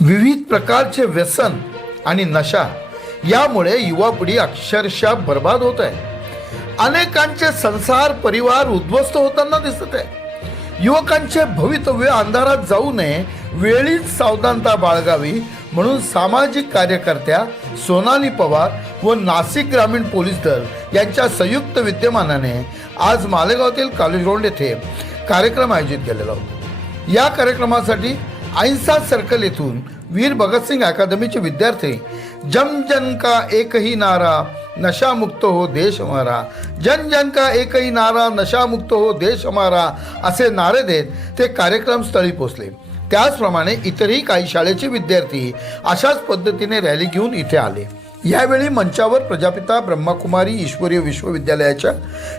विविध प्रकारचे व्यसन आणि नशा यामुळे युवा पिढी अक्षरशः बर्बाद होत आहे. अनेकांचे संसार परिवार उद्ध्वस्त होताना दिसत आहे. युवकांचे भवितव्य अंधारात जाऊ नये वेळीच सावधानता बाळगावी म्हणून सामाजिक कार्यकर्त्या सोनाली पवार व नाशिक ग्रामीण पोलीस दल यांच्या संयुक्त विद्यमानाने आज मालेगावातील कॉलेज रोड येथे कार्यक्रम आयोजित केलेला होता. या कार्यक्रमासाठी आइन्सा सर्कल येथून वीर भगतसिंग अकादमीचे विद्यार्थी जन जन का एकही नारा नशा मुक्त हो देश हमारा. जन जन का एकही नारा नशा मुक्त हो देश हमारा असे नारे देत ते कार्यक्रम स्थळी पोचले त्याचप्रमाणे इतरही काही शाळेचे विद्यार्थी अशाच पद्धतीने रॅली घेऊन इथे आले. यावेळी मंचावर प्रजापिता ब्रह्माकुमारी ईश्वरीय विश्वविद्यालयाच्या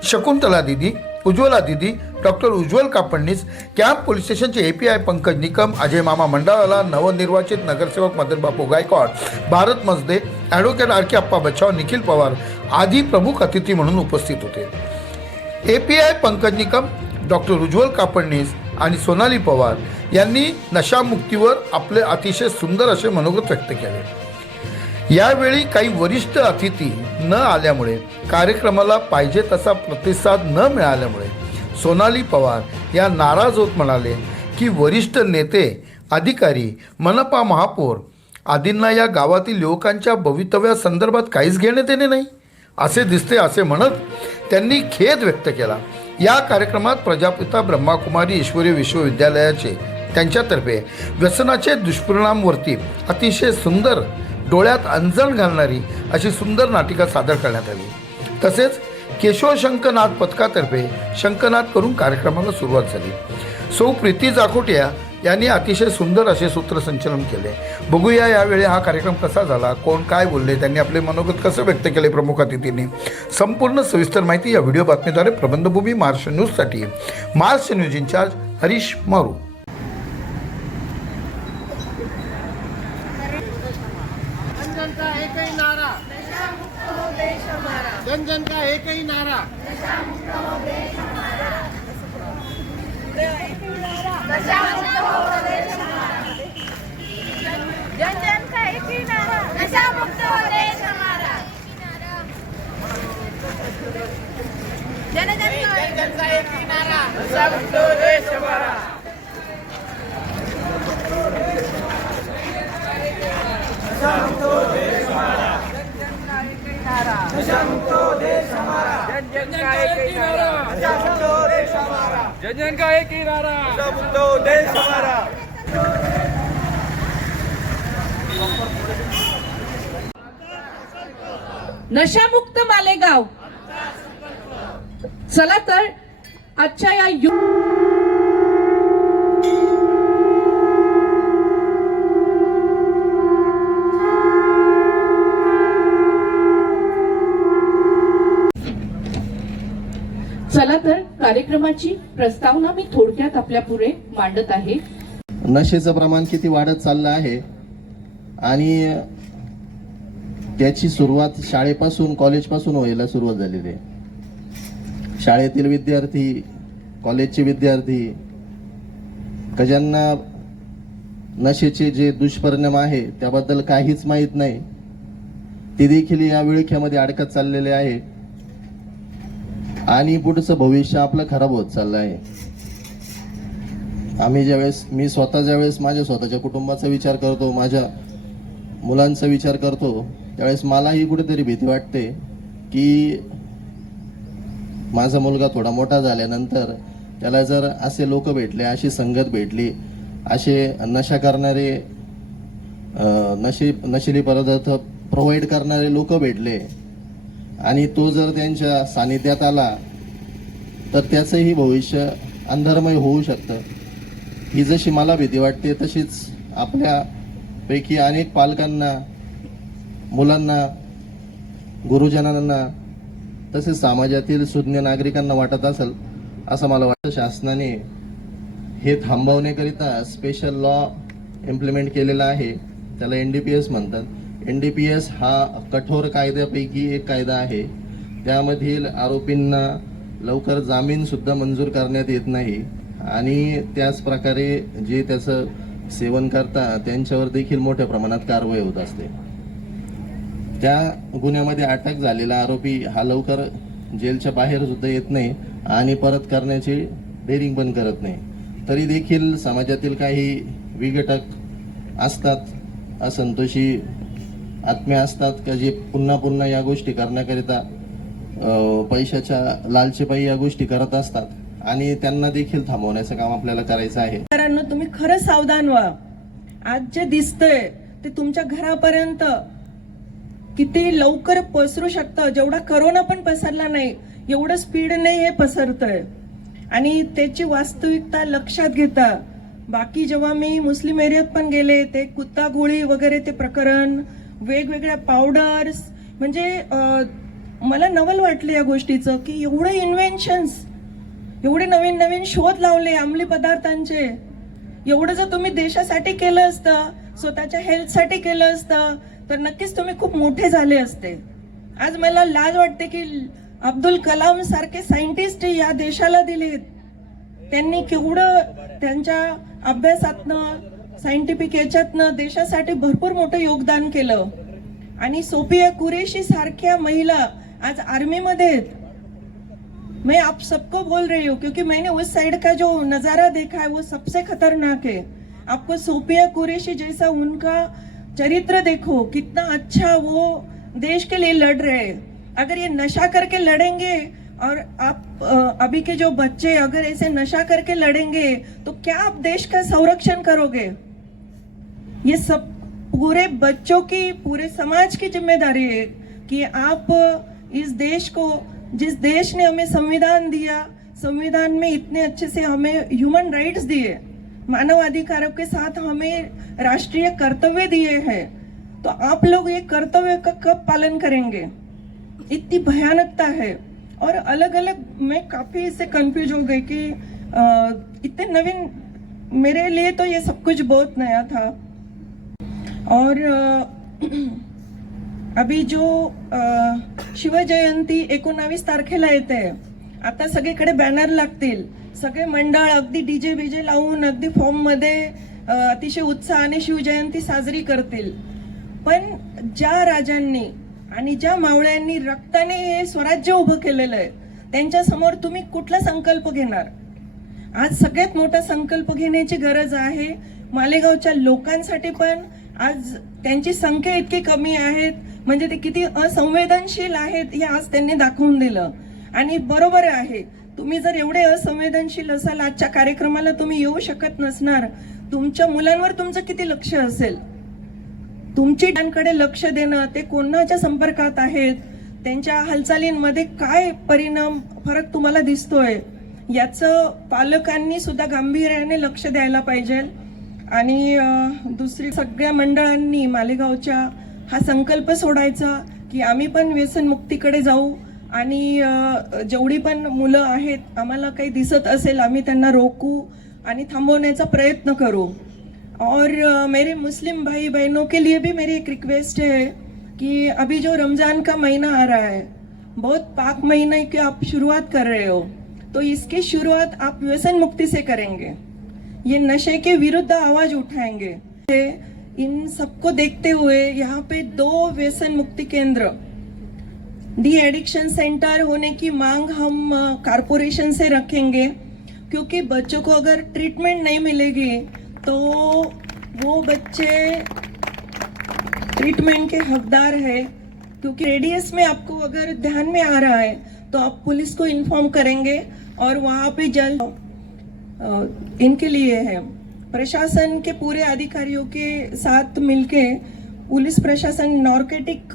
शकुंतला दिदी उज्ज्वला दिदी doctor Ujjwal Kapadnis camp police स्टेशनचे A P I Pankaj Nikam Ajay मामा मंडाळाला नवनिर्वाचित नगरसेवक Madan Bapu Gaikwad Bharat Majde advocate R K Appa Bachhav Nikhil Pawar आदी प्रमुख अतिथी म्हणून उपस्थित होते. A P I Pankaj Nikam doctor Ujjwal Kapadnis आणि सोनाली पवार यांनी नशामुक्तीवर आपले अतिशय सुंदर असे मनोगत व्यक्त केले. यावेळी काही वरिष्ठ अतिथी न आल्यामुळे कार्यक्रमाला पाहिजे तसा प्रतिसाद न मिळाल्यामुळे सोनाली पवार या नाराज होत म्हणाले की वरिष्ठ नेते अधिकारी मनपा महापौर आदींना या गावातील युवकांच्या भवितव्यासंदर्भात काहीच घेणे देणे नाही. असे दिसते असे म्हणत त्यांनी खेद व्यक्त केला. या कार्यक्रमात प्रजापिता ब्रह्माकुमारी ईश्वरी विश्वविद्यालयाचे त्यांच्यातर्फे व्यसनाचे दुष्परिणामवरती अतिशय सुंदर डोळ्यात अंजण घालणारी अशी सुंदर नाटिका सादर करण्यात आली. तसेच केशव शंकनाथ पथकातर्फे शंकनाथ करून कार्यक्रमाला सुरुवात झाली. सौ प्रीती जाखोटिया यांनी अतिशय सुंदर असे सूत्रसंचलन केले. बघूया यावेळी हा कार्यक्रम कसा झाला कोण काय बोलले त्यांनी आपले मनोगत कसं व्यक्त केले प्रमुख अतिथींनी. संपूर्ण सविस्तर माहिती या व्हिडिओ बातमीद्वारे प्रबंधभूमी महाराष्ट्र न्यूजसाठी महाराष्ट्र न्यूज इंचार्ज हरीश मारू जन जन का एक ही नारा जन जन का एक ही नारा जन जन का एक नारा नशा मुक्त हो देश हमारा जन जन का नारा नशा मुक्त हो देश हमारा जन का एक ही नारा नशा जन जन का एक ही नारा नशा मुक्त देश हमारा नशामुक्त मालेगाव. चला तर आजच्या या यु कार्यक्रमाची प्रस्तावना मी थोडक्यात आपल्या पुढे मांडत आहे. नशेचं प्रमाण किती वाढत चाललं आहे आणि त्याची सुरुवात शाळेपासून कॉलेजपासून व्हायला सुरुवात झालेली आहे. शाळेतील विद्यार्थी कॉलेजचे विद्यार्थी का ज्यांना नशेचे जे दुष्परिणाम आहे त्याबद्दल काहीच माहीत नाही ते देखील या विळख्यामध्ये अडकत चाललेले आहे. आणि पुढचं भविष्य आपलं खराब होत चाललं आहे आम्ही ज्यावेळेस मी स्वतः ज्यावेळेस माझ्या स्वतःच्या कुटुंबाचा विचार करतो माझ्या मुलांचा विचार करतो त्यावेळेस मलाही कुठेतरी भीती वाटते की माझा मुलगा थोडा मोठा झाल्यानंतर त्याला जर असे लोक भेटले अशी संगत भेटली असे नशा करणारे अं, नशे नशिली पदार्थ प्रोव्हाइड करणारे लोक भेटले आणि तो जर त्यांच्या सानिध्यात आला तर त्याचंही भविष्य अंधर्मय होऊ शकतं. ही जशी मला भीती वाटते तशीच आपल्यापैकी अनेक पालकांना मुलांना गुरुजनांना तसेच समाजातील सुज्ञ नागरिकांना वाटत असेल असं मला वाटतं शासनाने हे थांबवण्याकरिता स्पेशल लॉ इम्प्लिमेंट केलेला आहे. त्याला एन डी पी एस म्हणतात. एन डी पी एस हा कठोर कायद्यापैकी एक कायदा आहे. त्यामधील आरोपींना लवकर जामीनसुद्धा मंजूर करण्यात येत नाही. आणि त्याच प्रकारे जे त्याचं सेवन करता त्यांच्यावर देखील मोठ्या प्रमाणात कारवाई होत असते. त्या गुन्ह्यामध्ये अटक झालेला आरोपी हा लवकर जेलच्या बाहेर सुद्धा येत नाही आणि परत करण्याची डेरिंग पण करत नाही. तरी देखील समाजातील काही विघटक असतात असंतोषी आत्म्या असतात का जे पुन्हा पुन्हा या गोष्टी करण्याकरिता पैशाच्या लालचेपाई या गोष्टी करत असतात आणि त्यांना देखील थांबवण्याचं काम आपल्याला करायचं आहे. मित्रांनो तुम्ही खरं सावधान व्हा. आज जे दिसतंय ते तुमच्या घरापर्यंत किती लवकर पसरू शकतं. जेवढा करोना पण पसरला नाही एवढं स्पीडने हे पसरतंय. आणि त्याची वास्तविकता लक्षात घेता. बाकी जेव्हा मी मुस्लिम एरियात पण गेले ते कुत्ता गोळी वगैरे ते प्रकरण वेगवेगळ्या पावडर्स म्हणजे मला नवल वाटलं या गोष्टीचं की एवढं इन्व्हेन्शन्स एवढे नवीन नवीन शोध लावले अंमली पदार्थांचे. एवढं जर तुम्ही देशासाठी केलं असतं स्वतःच्या हेल्थसाठी केलं असतं तर नक्कीच तुम्ही खूप मोठे झाले असते. आज मला लाज वाटते की अब्दुल कलाम सारखे सायंटिस्ट या देशाला दिलेत. त्यांनी केवढं त्यांच्या अभ्यासातनं सायंटिफिक याच्यातनं देशासाठी भरपूर मोठं योगदान केलं. आणि सोफिया कुरेशी सारख्या महिला आज आर्मीमध्ये आहेत. मैं आप सबको बोल रही हूँ क्योंकि मैंने उस साइड का जो नजारा देखा है वो सबसे खतरनाक है। आपको सोफिया कुरेशी जैसा उनका चरित्र देखो कितना अच्छा वो देश के लिए लड़ रहे हैं। अगर ये नशा करके लड़ेंगे और आप अभी के जो बच्चे अगर ऐसे नशा करके लड़ेंगे तो क्या आप देश का संरक्षण करोगे? ये सब पूरे बच्चों की, पूरे समाज की ज़िम्मेदारी है कि आप इस देश को, जिस देश ने हमें संविधान दिया, संविधान में इतने अच्छे से हमें ह्यूमन राइट्स दिए मानव अधिकारों के साथ हमें राष्ट्रीय कर्तव्य दिए हैं तो आप लोग ये कर्तव्य का कब पालन करेंगे? इतनी भयानकता है। और अलग अलग मैं काफ़ी इससे कंफ्यूज हो गई कि इतने नवीन, मेरे लिए तो ये सब कुछ बहुत नया था। और अभी जो शिवजयंती एकोणावीस तारखेला येते आता सगळीकडे बॅनर लागतील. सगळे मंडळ अगदी डीजे बीजे लावून अगदी फॉर्ममध्ये अतिशय उत्साहाने शिवजयंती साजरी करतील. पण ज्या राजांनी आणि ज्या मावळ्यांनी रक्ताने हे स्वराज्य उभं केलेलं आहे त्यांच्यासमोर तुम्ही कुठला संकल्प घेणार? आज सगळ्यात मोठा संकल्प घेण्याची गरज आहे मालेगावच्या लोकांसाठी पण आज त्यांची संख्या इतकी कमी आहेत म्हणजे ते किती असंवेदनशील आहेत हे आज त्यांनी दाखवून दिलं. आणि बरोबर आहे तुम्ही जर एवढे असंवेदनशील असाल आजच्या कार्यक्रमाला तुम्ही येऊ शकत नसणार. तुमच्या मुलांवर तुमचं किती लक्ष असेल? तुमची त्यांकडे लक्ष देणं ते कोणाच्या संपर्कात आहेत? त्यांच्या हालचालींमध्ये काय परिणाम फरक तुम्हाला दिसतोय? याचं पालकांनी सुद्धा गांभीर्याने लक्ष द्यायला पाहिजे. आणि दुसरी सगळ्या मंडळांनी मालेगावच्या हा संकल्प सोडायचा की आम्ही पण व्यसनमुक्तीकडे जाऊ आणि जेवढी पण मुलं आहेत आम्हाला काही दिसत असेल आम्ही त्यांना रोकू आणि थांबवण्याचा प्रयत्न करू. और मेरे मुस्लिम भाई बहनों के लिए भी मेरी एक रिक्वेस्ट है कि अभी जो रमजान का महीना आ रहा है बहुत पाक महीने की आप शुरुआत कर रहे हो तो इसकी शुरुआत आप व्यसन मुक्ति से करेंगे। ये नशे के विरुद्ध आवाज़ उठाएँगे। इन सबको देखते हुए यहाँ पे दो व्यसन मुक्ति केंद्र डी एडिक्शन सेंटर होने की मांग हम कारपोरेशन से रखेंगे, क्योंकि बच्चों को अगर ट्रीटमेंट नहीं मिलेगी तो वो बच्चे ट्रीटमेंट के हकदार है, क्योंकि रेडियस में आपको अगर ध्यान में आ रहा है तो आप पुलिस को इन्फॉर्म करेंगे और वहाँ पे जल्द इनके लिए है। प्रशासन के पूरे अधिकारियों के साथ मिलके पुलिस प्रशासन नॉर्केटिक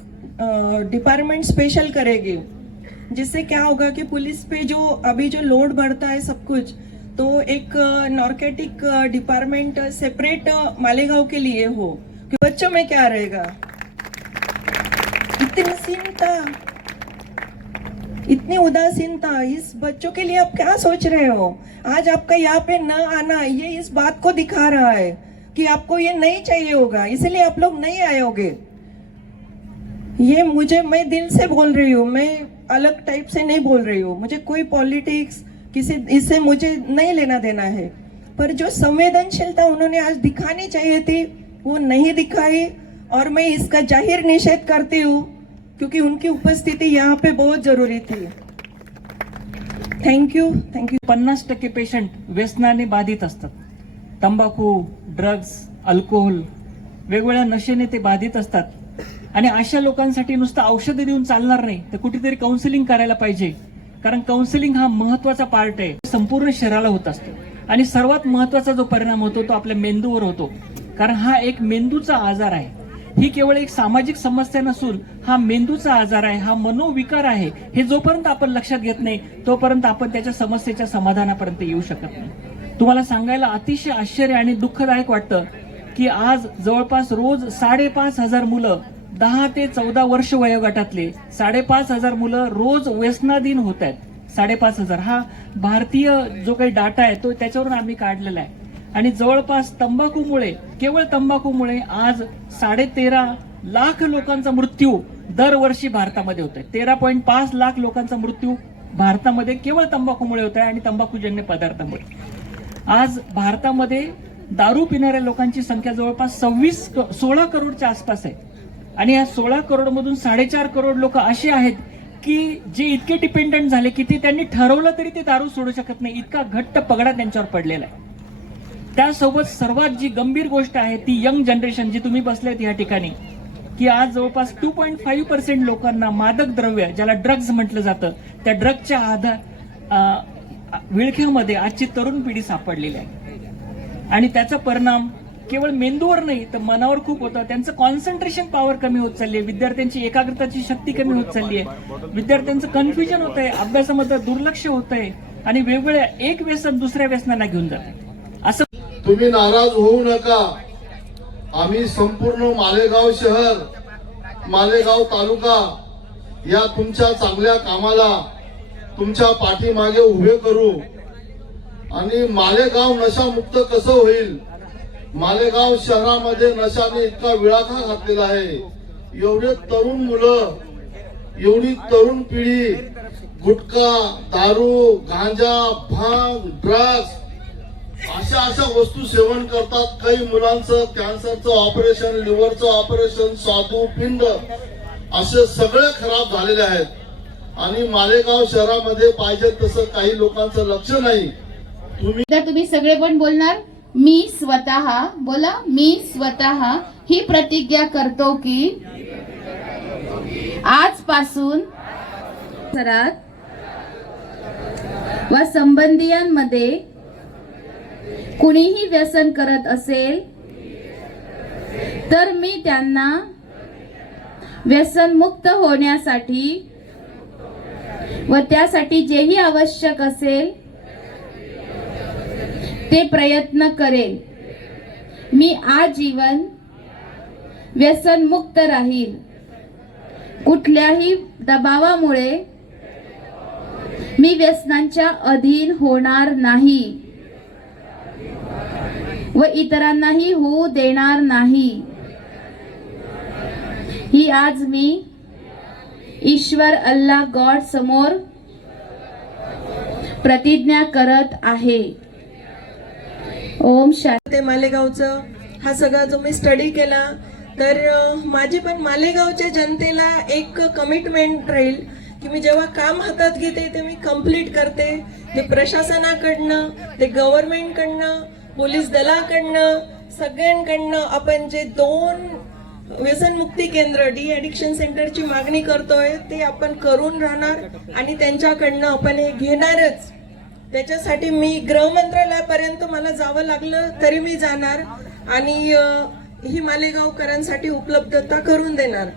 डिपार्टमेंट स्पेशल करेगी। जिससे क्या होगा कि पुलिस पे जो, अभी जो लोड बढ़ता है सब कुछ तो एक नॉर्केटिक डिपार्टमेंट सेपरेट मालेगांव के लिए हो। कि बच्चों में क्या रहेगा? इतनी चिंता इतनी उदासीनता, इस बच्चों के लिए आप क्या सोच रहे हो? आज आपका यहाँ पे न आना, ये इस बात को दिखा रहा है कि आपको ये नहीं चाहिए होगा, इसलिए आप लोग नहीं आए होगे। ये मुझे, मैं दिल से बोल रही हूँ, मैं अलग टाइप से नहीं बोल रही हूँ। मुझे कोई पॉलिटिक्स किसी इससे मुझे नहीं लेना देना है। पर जो संवेदनशीलता उन्होंने आज दिखानी चाहिए थी, वो नहीं दिखाई, और मैं इसका ज़ाहिर निषेध करती हूँ क्योंकि उनकी उपस्थिति यहाँ पे बहुत जरूरी थी। थँक्यू थँक्यू पन्नास टक्के पेशंट व्यसनाने बाधित असतात. तंबाखू ड्रग्ज अल्कोहोल वेगवेगळ्या नशेने ते बाधित असतात. आणि अशा लोकांसाठी नुसतं औषधं देऊन चालणार नाही तर कुठेतरी काउन्सिलिंग करायला पाहिजे. कारण काउन्सिलिंग हा महत्त्वाचा पार्ट आहे. संपूर्ण शरीराला होत असतो. आणि सर्वात महत्त्वाचा जो परिणाम होतो तो आपल्या मेंदूवर होतो. कारण हा एक मेंदूचा आजार आहे. ही केवळ एक सामाजिक समस्या नसून हा मेंदूचा आजार आहे हा मनोविकार आहे हे जोपर्यंत आपण लक्षात घेत नाही तोपर्यंत आपण त्याच्या समस्येच्या समाधानापर्यंत येऊ शकत नाही. तुम्हाला सांगायला अतिशय आश्चर्य आणि दुःखदायक वाटतं की आज जवळपास रोज साडेपाच हजार मुलं दहा ते चौदा वर्ष वयोगटातले साडेपाच हजार मुलं रोज व्यसनाधीन होत आहेत. साडेपाच हजार. हा भारतीय जो काही डाटा आहे तो त्याच्यावरून आम्ही काढलेला आहे. आणि जवळपास तंबाखूमुळे केवळ तंबाखूमुळे आज साडेतेरा लाख लोकांचा मृत्यू दरवर्षी भारतामध्ये होत आहे तेरा पॉईंट पाच लाख लोकांचा मृत्यू भारतामध्ये केवळ तंबाखूमुळे होत आहे आणि तंबाखूजन्य पदार्थामुळे. आज भारतामध्ये दारू पिणाऱ्या लोकांची संख्या जवळपास सव्वीस सोळा करोडच्या आसपास आहे. आणि या सोळा करोडमधून साडेचार करोड लोक असे आहेत की जे इतके डिपेंडंट झाले की ते त्यांनी ठरवलं तरी ते दारू सोडू शकत नाही. इतका घट्ट पगडा त्यांच्यावर पडलेला आहे. त्यासोबत सर्वात जी गंभीर गोष्ट आहे ती यंग जनरेशन जी तुम्ही बसलेत या ठिकाणी की आज जवळपास टू पॉईंट फाईव्ह पर्सेंट लोकांना मादक द्रव्य ज्याला ड्रग्ज म्हटलं जातं त्या ड्रग्जच्या आधार विळख्यामध्ये आजची तरुण पिढी सापडलेली आहे. आणि त्याचा परिणाम केवळ मेंदूवर नाही तर मनावर खूप होतं. त्यांचं कॉन्सन्ट्रेशन पॉवर कमी होत चालली आहे. विद्यार्थ्यांची एकाग्रताची शक्ती कमी होत चालली आहे. विद्यार्थ्यांचं कन्फ्युजन होत आहे अभ्यासामध्ये दुर्लक्ष होत आहे आणि वेगवेगळ्या एक व्यसन दुसऱ्या व्यसनाला घेऊन जातात असं तुम्ही नाराज होऊ नका. आम्ही संपूर्ण मालेगाव शहर मालेगाव तालुका या तुमच्या चांगल्या कामाला तुमच्या पाठीमागे उभे करू. आणि मालेगाव नशामुक्त कसं होईल? मालेगाव शहरामध्ये नशाने इतका विळाखा घातलेला आहे. एवढे तरुण मुलं एवढी तरुण पिढी गुटखा दारू गांजा भांग ड्रग्स अशा अशा वस्तू सेवन करतात. काही मुलांचं कॅन्सरचं ऑपरेशन लिव्हरचं ऑपरेशन स्वादू पिंड असे सगळे खराब झालेले आहेत. आणि मालेगाव शहरामध्ये पाहिजे तसं काही लोकांचं लक्ष नाही. तुम्ही तर तुम्ही सगळे पण बोलणार? मी स्वतः. बोला मी स्वतः ही प्रतिज्ञा करतो की आजपासून परिसरात व संबंधियांमध्ये कुणीही व्यसन करत असेल तर मी त्यांना व्यसनमुक्त होण्यासाठी व त्यासाठी जेही आवश्यक असेल ते प्रयत्न करेल. मी आजीवन व्यसनमुक्त राहील. कुठल्याही दबावामुळे मी व्यसनांच्या अधीन होणार नाही. व इतरांनाही होऊ देणार नाही. ही आज मी ईश्वर अल्लाह गॉड समोर प्रतिज्ञा करत आहे. ओम शांती मालेगावचं हा सगळा जो मी स्टडी केला तर माझी पण मालेगावच्या जनतेला एक कमिटमेंट राहील. की मी जेव्हा काम हातात घेते ते मी कंप्लीट करते. ते प्रशासनाकडनं ते गव्हर्नमेंटकडनं पोलीस दलाकडनं सगळ्यांकडनं आपण जे दोन व्यसनमुक्ती केंद्र डी ॲडिक्शन सेंटरची मागणी करतोय ते आपण करून राहणार आणि त्यांच्याकडनं आपण हे घेणारच. त्याच्यासाठी मी गृह मंत्रालयापर्यंत मला जावं लागलं तरी मी जाणार आणि ही मालेगावकरांसाठी उपलब्धता करून देणार.